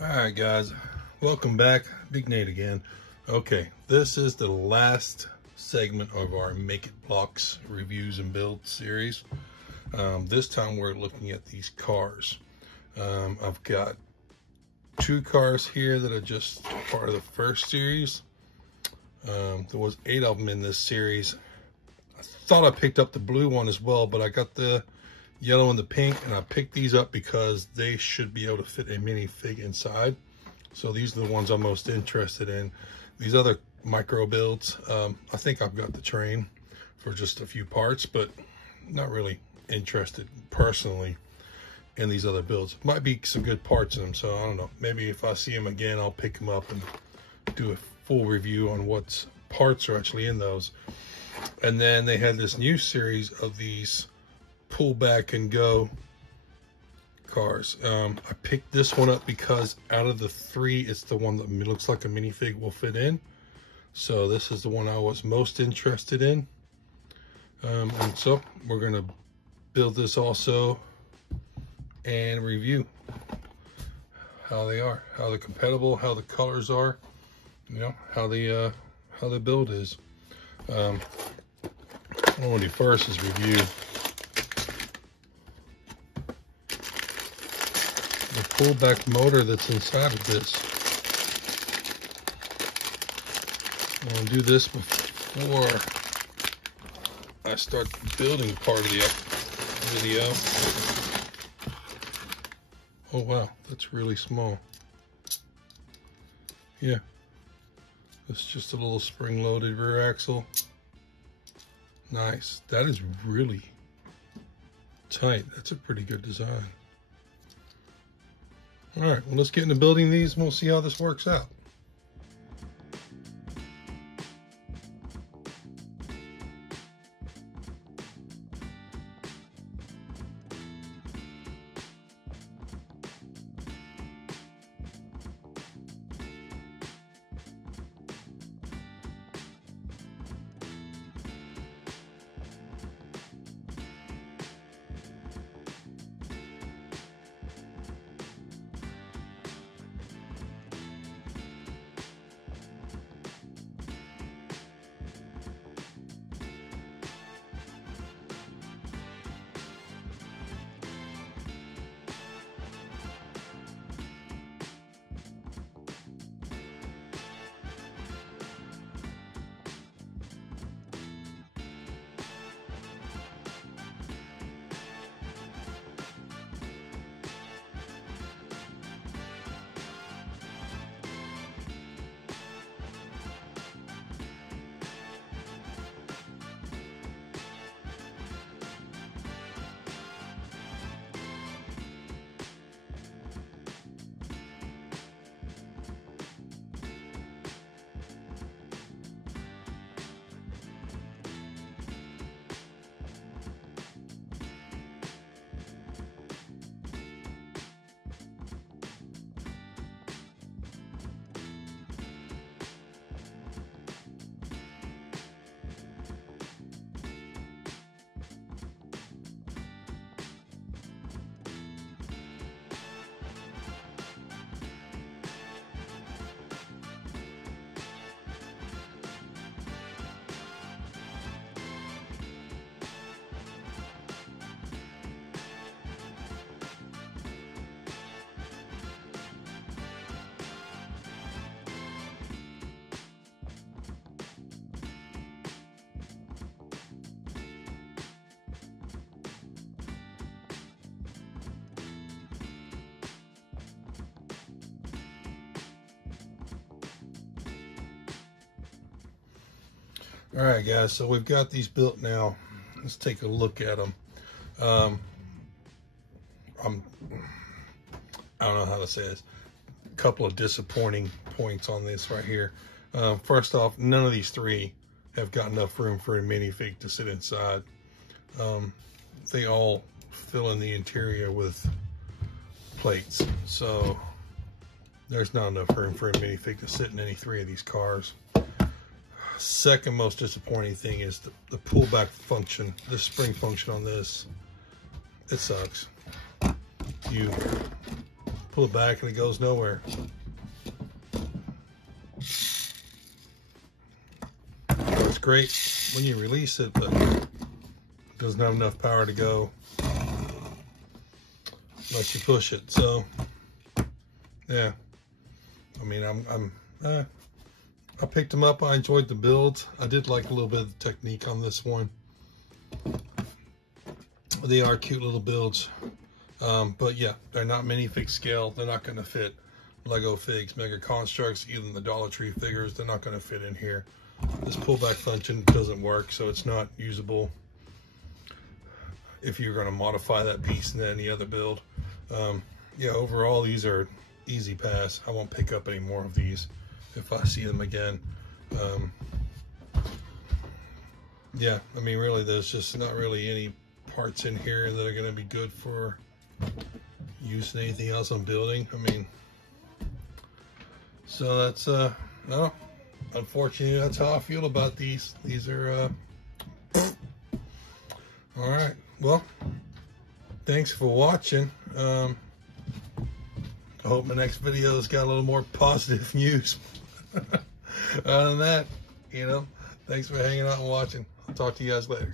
All right, guys, welcome back. Big Nate again. Okay, this is the last segment of our Make It Blocks reviews and build series. This time we're looking at these cars. I've got two cars here that are just part of the first series. There was 8 of them in this series. I thought I picked up the blue one as well, but I got the yellow and the pink, and I picked these up because they should be able to fit a minifig inside. So these are the ones I'm most interested in. These other micro builds, I think I've got the train for just a few parts, but not really interested personally in these other builds. Might be some good parts in them, so I don't know. Maybe if I see them again, I'll pick them up and do a full review on what parts are actually in those. And then they had this new series of these pull back and go cars. I picked this one up because out of the 3, it's the one that looks like a minifig will fit in. So this is the one I was most interested in. And so we're gonna build this also and review how they are, how they're compatible, how the colors are, you know, how the build is. What I want to do first is review the pullback motor that's inside of this. I'm going to do this before I start building part of the video. Oh wow, that's really small. Yeah, it's just a little spring-loaded rear axle. Nice. That is really tight. That's a pretty good design. All right, well, let's get into building these and we'll see how this works out. All right, guys, so we've got these built now. Let's take a look at them. I don't know how to say this. A couple of disappointing points on this right here. First off, none of these 3 have got enough room for a minifig to sit inside. They all fill in the interior with plates, so there's not enough room for a minifig to sit in any 3 of these cars. Second most disappointing thing is the pullback function, the spring function on this. It sucks. You pull it back and it goes nowhere. So it's great when you release it, but it doesn't have enough power to go unless you push it. So yeah, I mean, I picked them up. I enjoyed the build. I did like a little bit of the technique on this one. They are cute little builds, but yeah, they're not minifig scale. They're not going to fit Lego figs, Mega Constructs, even the Dollar Tree figures. They're not going to fit in here. This pullback function doesn't work, so it's not usable if you're going to modify that piece in any other build. Yeah, overall, these are easy pass. I won't pick up any more of these if I see them again. Yeah, I mean, really, there's just not really any parts in here that are going to be good for use in anything else I'm building. I mean, so that's no, unfortunately, that's how I feel about these. These are all right. Well, thanks for watching. I hope my next video's got a little more positive news. Other than that, you know, thanks for hanging out and watching. I'll talk to you guys later.